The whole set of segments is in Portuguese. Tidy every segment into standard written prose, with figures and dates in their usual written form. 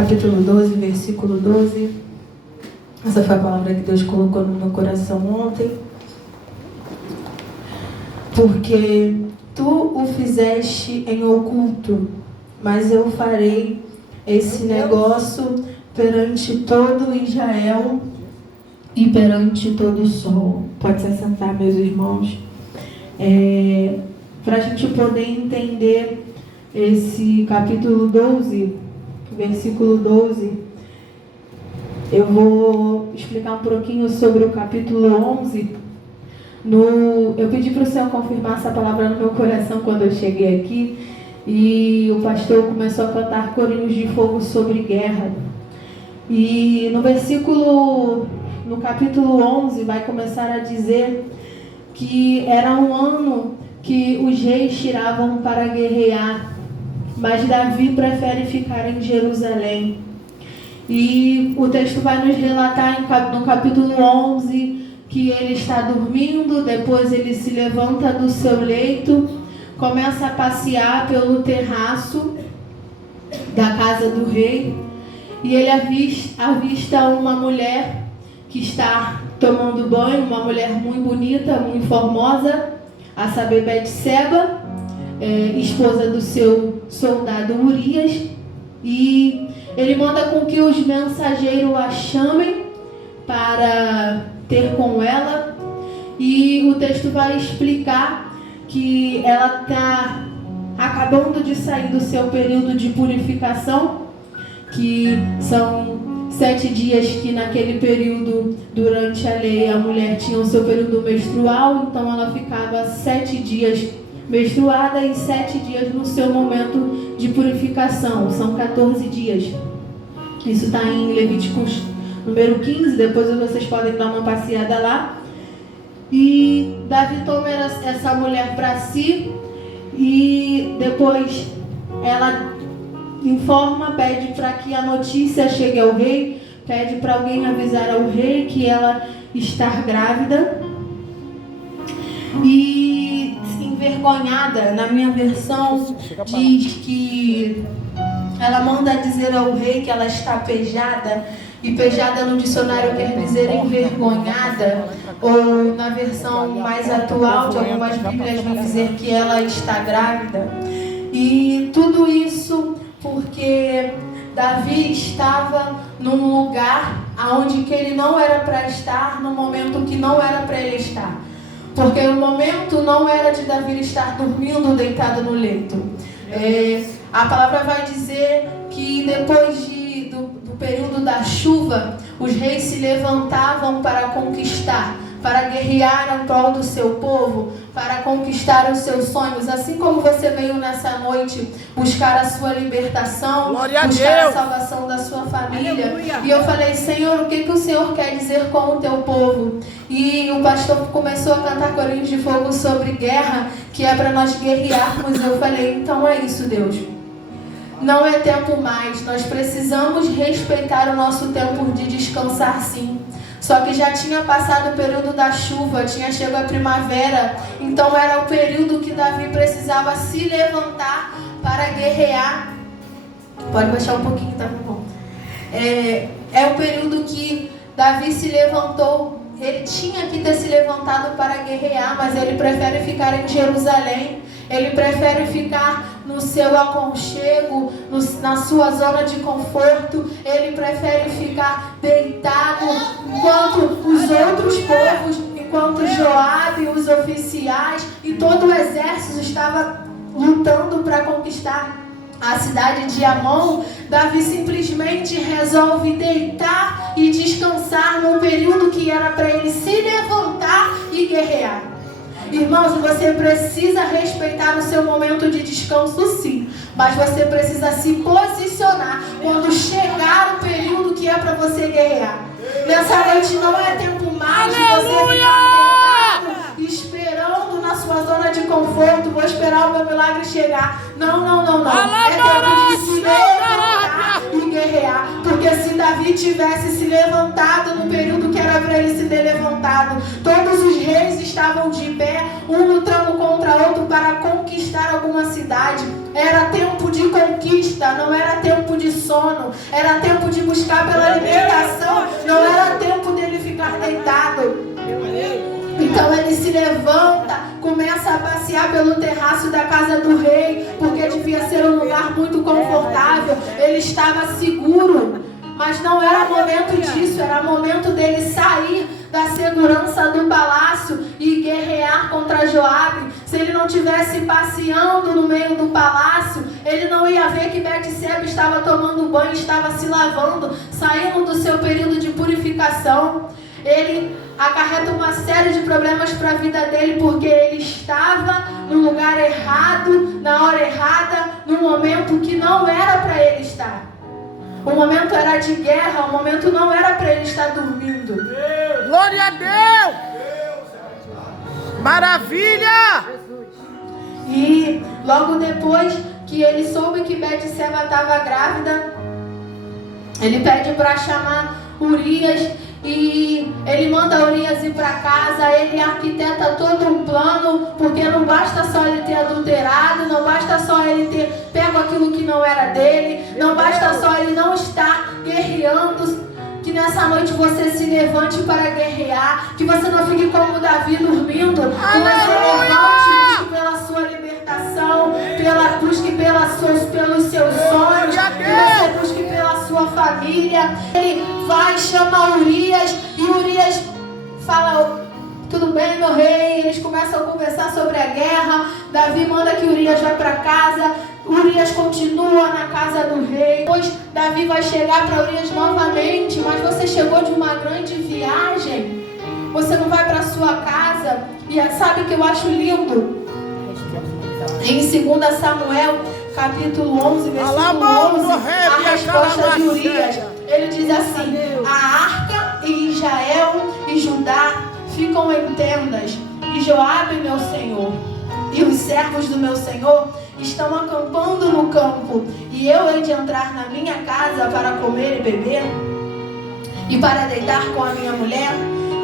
capítulo 12, versículo 12. Essa foi a palavra que Deus colocou no meu coração ontem. Porque tu o fizeste em oculto, mas eu farei esse negócio perante todo Israel e perante todo o sol. Pode se assentar, meus irmãos. Para a gente poder entender esse capítulo 12, versículo 12, eu vou explicar um pouquinho sobre o capítulo 11. Eu pedi para o Senhor confirmar essa palavra no meu coração quando eu cheguei aqui, e o pastor começou a cantar corinhos de fogo sobre guerra. E no capítulo 11 vai começar a dizer que era um ano que os reis tiravam para guerrear, mas Davi prefere ficar em Jerusalém. E o texto vai nos relatar no capítulo 11 que ele está dormindo, depois ele se levanta do seu leito, começa a passear pelo terraço da casa do rei, e ele avista uma mulher que está tomando banho, uma mulher muito bonita, muito formosa, a saber, Betseba, esposa do seu soldado Urias, e ele manda com que os mensageiros a chamem para ter com ela, e o texto vai explicar que ela está acabando de sair do seu período de purificação, que são 7 dias que naquele período, durante a lei, a mulher tinha o seu período menstrual, então ela ficava 7 dias menstruada e 7 dias no seu momento de purificação, são 14 dias. Isso está em Levíticos número 15, depois vocês podem dar uma passeada lá. E Davi toma essa mulher para si, e depois ela pede para que a notícia chegue ao rei, pede para alguém avisar ao rei que ela está grávida. E envergonhada, na minha versão, diz que ela manda dizer ao rei que ela está pejada, e pejada no dicionário quer dizer envergonhada, ou na versão mais atual de algumas bíblias vai dizer que ela está grávida. E tudo isso porque Davi estava num lugar onde que ele não era para estar, no momento que não era para ele estar. Porque o momento não era de Davi estar dormindo, deitado no leito. A palavra vai dizer que depois do período da chuva, os reis se levantavam para conquistar, para guerrear em prol do seu povo, para conquistar os seus sonhos. Assim como você veio nessa noite buscar a sua libertação, buscar a salvação da sua família. Aleluia. E eu falei, Senhor, o que o Senhor quer dizer com o teu povo? E o pastor começou a cantar corinhos de fogo sobre guerra, que é para nós guerrearmos. Eu falei, então é isso, Deus. Não é tempo mais, nós precisamos respeitar o nosso tempo de descansar, sim. Só que já tinha passado o período da chuva, tinha chegado a primavera, então era o período que Davi precisava se levantar para guerrear. Pode baixar um pouquinho, tá bom? É o período que Davi se levantou. Ele tinha que ter se levantado para guerrear, mas ele prefere ficar em Jerusalém. Ele prefere ficar no seu aconchego, na sua zona de conforto. Ele prefere ficar deitado enquanto os outros povos, enquanto Joabe, os oficiais e todo o exército estava lutando para conquistar a cidade de Amon. Davi simplesmente resolve deitar e descansar num período que era para ele se levantar e guerrear. Irmãos, você precisa respeitar o seu momento de descanso, sim. Mas você precisa se posicionar quando chegar o período que é para você guerrear. Nessa noite não é tempo mais de você ficar deitado, esperando na sua zona de conforto. Vou esperar o meu milagre chegar. Não. É tempo de se levantar e guerrear. Porque se Davi tivesse se levantado no período que era para ele se ter levantado. Todos os reis estavam de pé, um lutando contra outro para conquistar alguma cidade. Era tempo de conquista, não era tempo de sono. Era tempo de buscar pela libertação, não era tempo dele ficar deitado. Então ele se levanta, começa a passear pelo terraço da casa do rei, porque devia ser um lugar muito confortável. Ele estava seguro, mas não era momento disso, era momento dele sair da segurança do palácio e guerrear contra Joabe. Se ele não tivesse passeando no meio do palácio, ele não ia ver que Betseba estava tomando banho, estava se lavando, saindo do seu período de purificação. Ele acarreta uma série de problemas para a vida dele, porque ele estava no lugar errado, na hora errada, num momento que não era para ele estar. O momento era de guerra, o momento não era para ele estar dormindo. Glória a Deus! Maravilha! E logo depois que ele soube que Betseba estava grávida, ele pede para chamar Urias. E ele manda Urias ir para casa, ele arquiteta todo um plano, porque não basta só ele ter adulterado, não basta só ele ter pego aquilo que não era dele, não basta só ele não estar guerreando. Que nessa noite você se levante para guerrear, que você não fique como Davi dormindo, que você levante, busque pela sua libertação, busque pelos seus sonhos, que você busque pela sua família. Ele vai, chama Urias, e Urias fala: tudo bem, meu rei. Eles começam a conversar sobre a guerra. Davi manda que Urias vá para casa. Urias continua na casa do rei. Depois Davi vai chegar para Urias novamente: mas você chegou de uma grande viagem, você não vai para sua casa? E sabe o que eu acho lindo? Em 2 Samuel, capítulo 11, versículo 11, a resposta de Urias, ele diz assim: a arca e Israel e Judá ficam em tendas, e Joabe, meu senhor, e os servos do meu senhor estão acampando no campo, e eu hei de entrar na minha casa para comer e beber, e para deitar com a minha mulher.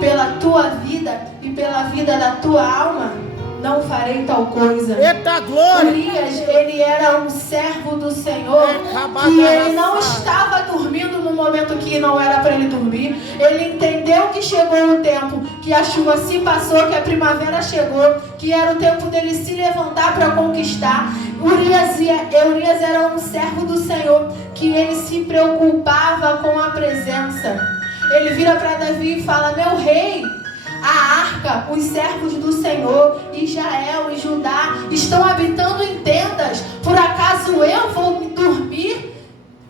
Pela tua vida e pela vida da tua alma, não farei tal coisa. Eita glória! Urias, ele era um servo do Senhor, que ele não estava dormindo no momento que não era para ele dormir. Ele entendeu que chegou o tempo, que a chuva se passou, que a primavera chegou, que era o tempo dele se levantar para conquistar. Urias era um servo do Senhor, que ele se preocupava com a presença. Ele vira para Davi e fala: meu rei, a arca, os servos do Senhor, Israel e Judá estão habitando em tendas. Por acaso eu vou dormir?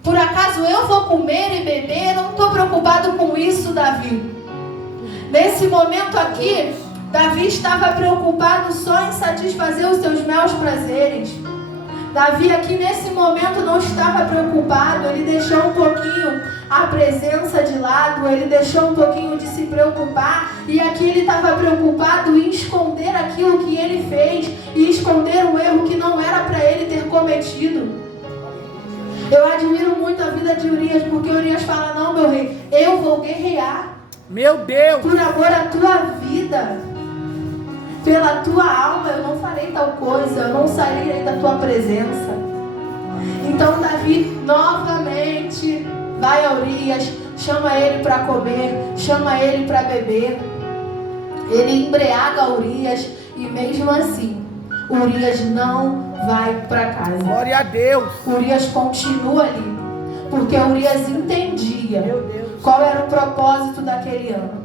Por acaso eu vou comer e beber? Eu não estou preocupado com isso, Davi. Nesse momento aqui, Davi estava preocupado só em satisfazer os seus meus prazeres. Davi aqui nesse momento não estava preocupado, ele deixou um pouquinho a presença de lado, ele deixou um pouquinho de se preocupar, e aqui ele estava preocupado em esconder aquilo que ele fez, e esconder um erro que não era para ele ter cometido. Eu admiro muito a vida de Urias, porque Urias fala: não, meu rei, eu vou guerrear. Meu Deus! Por amor à tua vida, pela tua alma, eu não farei tal coisa, eu não sairei da tua presença. Então Davi novamente vai a Urias, chama ele para comer, chama ele para beber. Ele embriaga Urias, e mesmo assim, Urias não vai para casa. Glória a Deus! Urias continua ali, porque Urias entendia qual era o propósito daquele ano.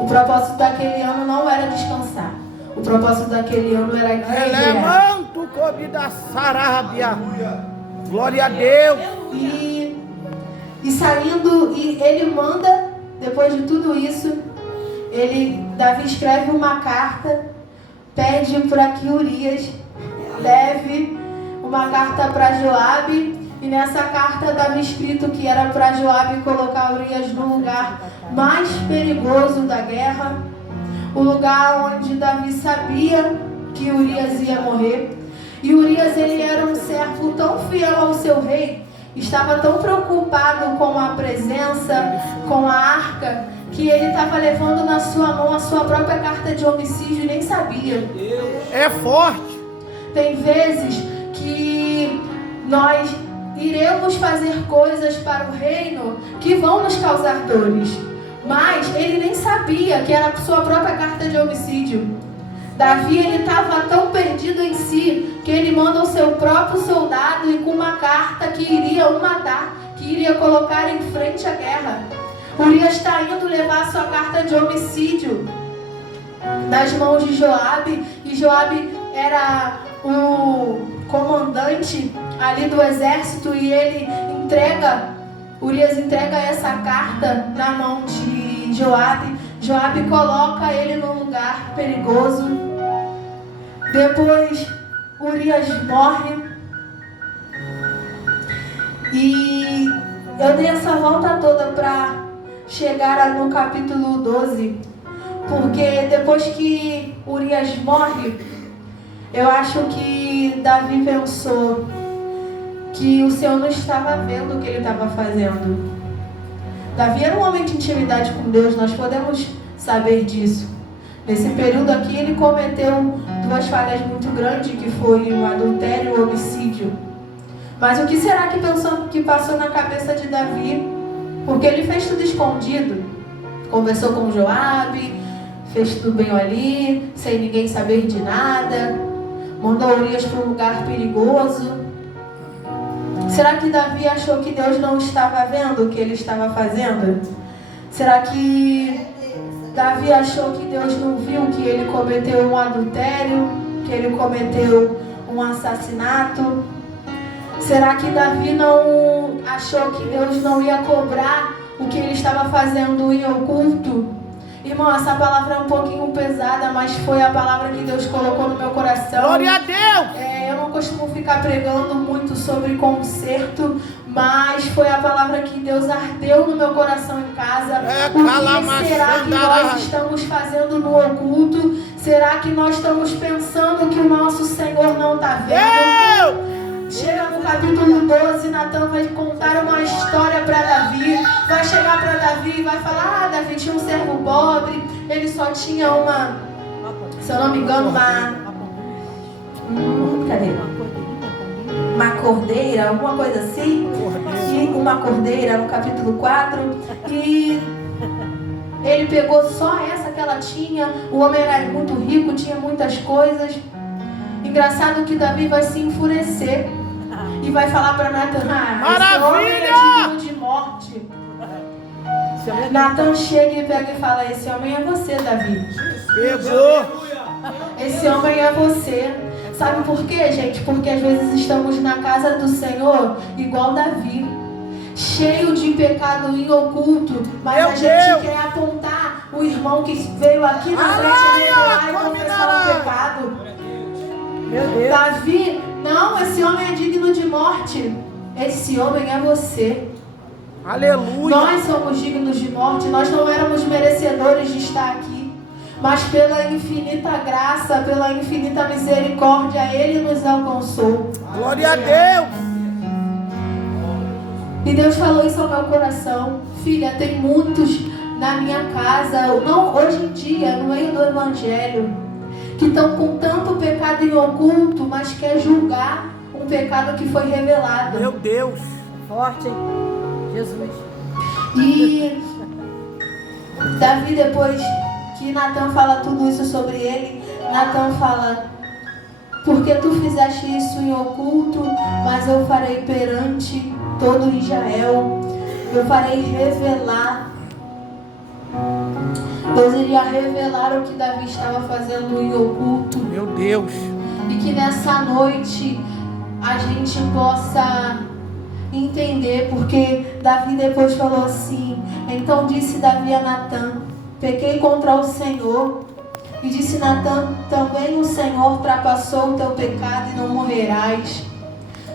O propósito daquele ano não era descansar. O propósito daquele ano era guerrear. Elemanto cobi da Sarábia. Glória a Deus. E saindo, e ele manda, depois de tudo isso, Davi escreve uma carta, pede para que Urias leve uma carta para Joabe, e nessa carta estava escrito que era para Joabe colocar Urias no lugar mais perigoso da guerra, o lugar onde Davi sabia que Urias ia morrer. E Urias, ele era um servo tão fiel ao seu rei, estava tão preocupado com a presença, com a arca, que ele estava levando na sua mão a sua própria carta de homicídio e nem sabia. É forte. Tem vezes que nós iremos fazer coisas para o reino que vão nos causar dores, mas ele nem sabia que era a sua própria carta de homicídio. Davi, ele estava tão perdido em si que ele manda o seu próprio soldado e com uma carta que iria o matar, que iria colocar em frente à guerra. Urias está indo levar a sua carta de homicídio nas mãos de Joabe, e Joabe era o comandante ali do exército, e Urias entrega essa carta na mão de Joabe. Joabe coloca ele num lugar perigoso. Depois Urias morre. E eu dei essa volta toda para chegar no capítulo 12, porque depois que Urias morre, eu acho que Davi pensou que o Senhor não estava vendo o que ele estava fazendo. Davi era um homem de intimidade com Deus, nós podemos saber disso. Nesse período aqui ele cometeu 2 falhas muito grandes, que foi o adultério e o homicídio. Mas o que será que passou na cabeça de Davi? Porque ele fez tudo escondido. Conversou com Joabe, fez tudo bem ali, sem ninguém saber de nada. Mandou Urias para um lugar perigoso. Será que Davi achou que Deus não estava vendo o que ele estava fazendo? Será que Davi achou que Deus não viu que ele cometeu um adultério, que ele cometeu um assassinato? Será que Davi não achou que Deus não ia cobrar o que ele estava fazendo em oculto? Irmão, essa palavra é um pouquinho pesada, mas foi a palavra que Deus colocou no meu coração. Glória a Deus! Eu não costumo ficar pregando muito sobre conserto, mas foi a palavra que Deus ardeu no meu coração em casa. O que será que nós estamos fazendo no oculto? Será que nós estamos pensando que o nosso Senhor não está vendo? Chega no capítulo 12, Natan vai contar uma história para Davi. Vai chegar para Davi e vai falar: Davi tinha um servo pobre, ele só tinha uma, se eu não me engano, uma cordeira, alguma coisa assim. E uma cordeira no capítulo 4. E ele pegou só essa que ela tinha. O homem era muito rico, tinha muitas coisas. Engraçado que Davi vai se enfurecer e vai falar para Natan: esse homem é digno de morte. Natan chega e pega e fala: esse homem é você, Davi. Pegou. Esse homem é você. Sabe por quê, gente? Porque às vezes estamos na casa do Senhor igual Davi, cheio de pecado em oculto, mas a gente quer apontar o irmão que veio aqui na frente e confessar o pecado. Meu Deus. Davi, não, esse homem é digno de morte. Esse homem é você. Aleluia. Nós somos dignos de morte. Nós não éramos merecedores de estar aqui, mas pela infinita graça, pela infinita misericórdia, Ele nos alcançou. Glória a Deus. E Deus falou isso ao meu coração: filha, tem muitos na minha casa, não, hoje em dia, no meio do Evangelho, que estão com tanto pecado em oculto, mas quer julgar um pecado que foi revelado. Meu Deus. Forte, hein? Jesus. E Davi, depois que Natan fala tudo isso sobre ele, Natan fala: porque tu fizeste isso em oculto, mas eu farei perante todo Israel. Eu farei revelar. Deus iria revelar o que Davi estava fazendo em oculto. Meu Deus. E que nessa noite a gente possa entender, porque Davi depois falou assim: então disse Davi a Natan: pequei contra o Senhor. E disse Natan: também o Senhor ultrapassou o teu pecado e não morrerás.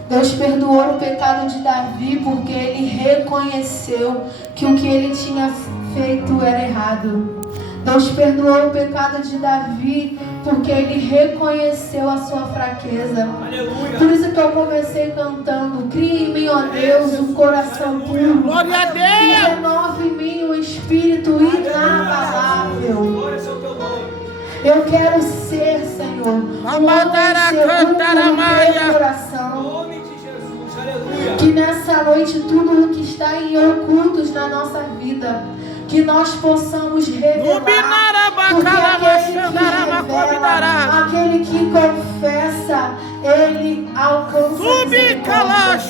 Deus perdoou o pecado de Davi porque ele reconheceu que o que ele tinha feito era errado. Deus perdoou o pecado de Davi porque ele reconheceu a sua fraqueza. Aleluia. Por isso que eu comecei cantando: cria em mim, ó Deus, um coração puro Glória a E Deus. renova em mim um espírito inabalável. Eu quero ser, Senhor, um Amadara homem segundo cantaramaia. o teu coração. Nome de Jesus, aleluia. Que nessa noite tudo o que está em ocultos na nossa vida, que nós possamos revelar. Porque aquele que confessa, ele alcança misericórdia.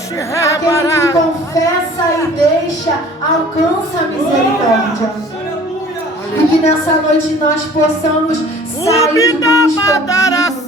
Aquele que confessa e deixa, alcança a misericórdia. E que nessa noite nós possamos sair do escondido,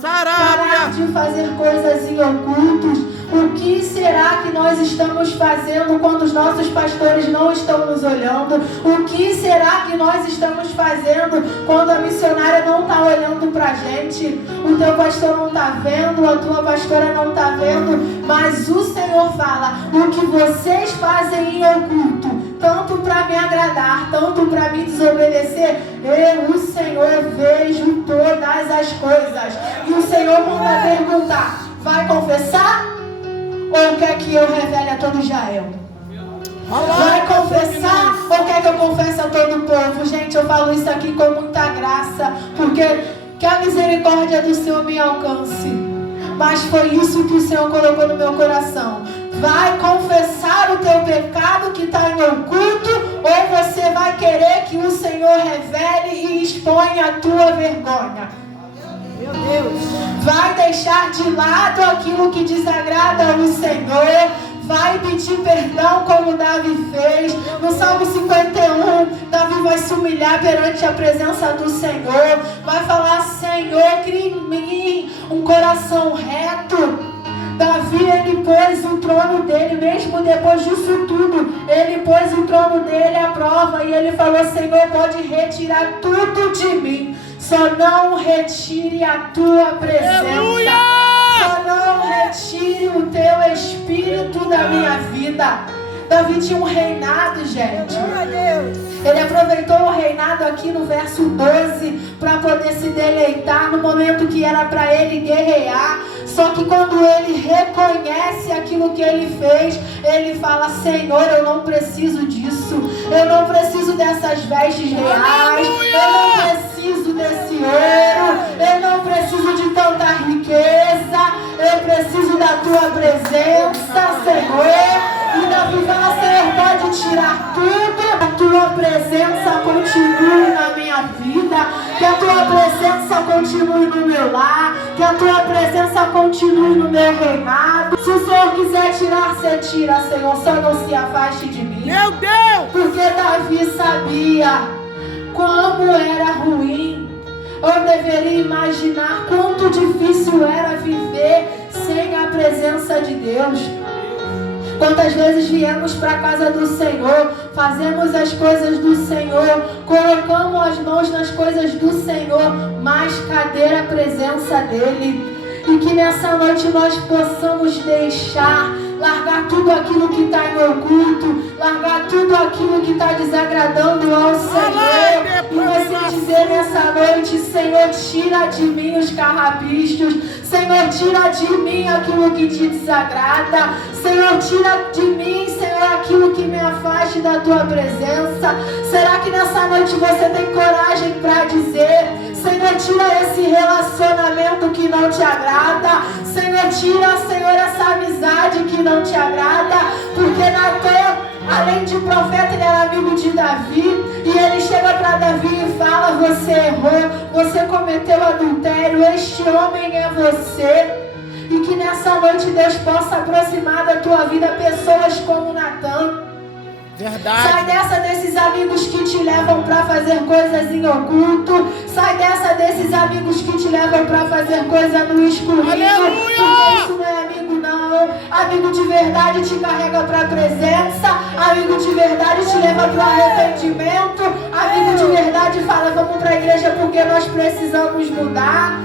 parar de fazer coisas em ocultos. O que será que nós estamos fazendo quando os nossos pastores não estão nos olhando? O que será que nós estamos fazendo quando a missionária não está olhando para a gente? O teu pastor não está vendo, a tua pastora não está vendo, mas o Senhor fala: o que vocês fazem em oculto, tanto para me agradar, tanto para me desobedecer, eu, o Senhor, vejo todas as coisas. E o Senhor manda perguntar: vai confessar? Ou quer que eu revele a todo Israel? Vai confessar ou quer que eu confesse a todo o povo? Gente, eu falo isso aqui com muita graça, porque que a misericórdia do Senhor me alcance. Mas foi isso que o Senhor colocou no meu coração. Vai confessar o teu pecado que está em oculto, ou você vai querer que o Senhor revele e exponha a tua vergonha? Meu Deus. Vai deixar de lado aquilo que desagrada o Senhor. Vai pedir perdão como Davi fez. No Salmo 51, Davi vai se humilhar perante a presença do Senhor. Vai falar: Senhor, cria em mim um coração reto. Davi, ele pôs o trono dele, mesmo depois disso tudo, ele pôs o trono dele à prova e ele falou: Senhor, pode retirar tudo de mim, só não retire a tua presença. Aleluia! Só não retire o teu espírito da minha vida. Davi tinha um reinado, gente. Ele aproveitou o reinado aqui no verso 12 para poder se deleitar no momento que era para ele guerrear. Só que quando ele reconhece aquilo que ele fez, ele fala: Senhor, eu não preciso disso. Eu não preciso dessas vestes reais. Eu não preciso desse ouro. Eu não preciso de tanta riqueza. Eu preciso da tua presença, Senhor. E Davi fala: Senhor, pode tirar tudo. A tua presença continue na minha vida. Que a tua presença continue no meu lar. Que a tua presença continue no meu reinado. Se o Senhor quiser tirar, você tira, Senhor. Só não se afaste de mim. Meu Deus! Porque Davi sabia como era ruim. Eu deveria imaginar quanto difícil era viver sem a presença de Deus. Quantas vezes viemos para a casa do Senhor, fazemos as coisas do Senhor, colocamos as mãos nas coisas do Senhor, mas cadê a presença dEle? E que nessa noite nós possamos deixar, largar tudo aquilo que está em oculto, largar tudo aquilo que está desagradando ao Senhor. E você dizer nessa noite: Senhor, tira de mim os carrapichos. Senhor, tira de mim aquilo que te desagrada. Senhor, tira de mim, Senhor, aquilo que me afaste da tua presença. Será que nessa noite você tem coragem para dizer: Senhor, tira esse relacionamento que não te agrada. Senhor, tira, Senhor, essa amizade que não te agrada. Porque Natan, além de profeta, ele era amigo de Davi. E ele chega para Davi e fala: você errou, você cometeu adultério, este homem é você. E que nessa noite Deus possa aproximar da tua vida pessoas como Natan. Verdade. Sai dessa desses amigos que te levam para fazer coisas em oculto. Sai dessa desses amigos que te levam para fazer coisa no escurinho. Aleluia! Porque isso não é amigo, não. Amigo de verdade te carrega para a presença. Amigo de verdade te leva para o arrependimento. Amigo de verdade fala: vamos para a igreja porque nós precisamos mudar.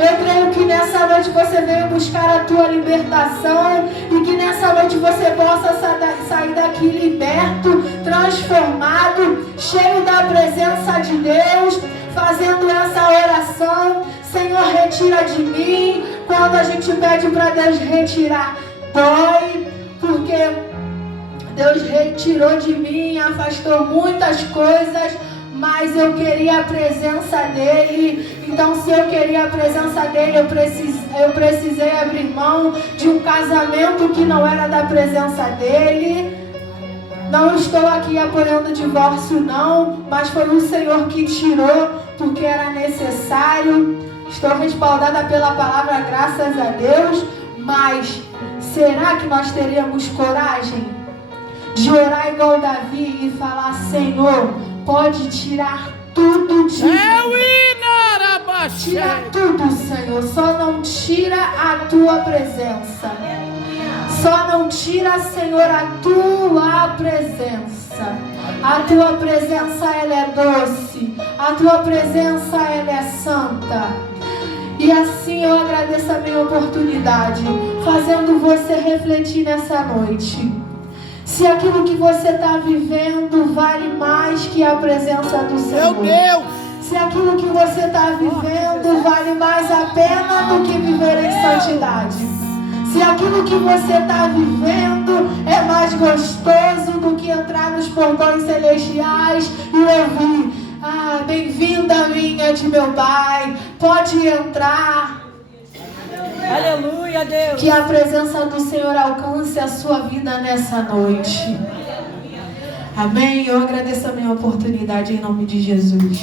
Eu creio que nessa noite você veio buscar a tua libertação e que nessa noite você possa sair daqui liberto, transformado, cheio da presença de Deus, fazendo essa oração: Senhor, retira de mim. Quando a gente pede para Deus retirar, dói, porque Deus retirou de mim, afastou muitas coisas, mas eu queria a presença dele. Então, se eu queria a presença dele, eu precisei abrir mão de um casamento que não era da presença dele. Não estou aqui apoiando divórcio, não, mas foi o Senhor que tirou, porque era necessário. Estou respaldada pela palavra, graças a Deus. Mas será que nós teríamos coragem de orar igual Davi e falar: Senhor, pode tirar tudo de mim? Tira tudo, Senhor, só não tira a tua presença. Só não tira, Senhor, a tua presença. A tua presença, ela é doce. A tua presença, ela é santa. E assim eu agradeço a minha oportunidade, fazendo você refletir nessa noite. Se aquilo que você está vivendo vale mais que a presença do Senhor. Meu Deus! Se aquilo que você está vivendo vale mais a pena do que viver em santidade. Se aquilo que você está vivendo é mais gostoso do que entrar nos portões celestiais e ouvir: ah, bem-vinda minha de meu Pai, pode entrar. Aleluia, Deus. Que a presença do Senhor alcance a sua vida nessa noite. Amém? Eu agradeço a minha oportunidade em nome de Jesus.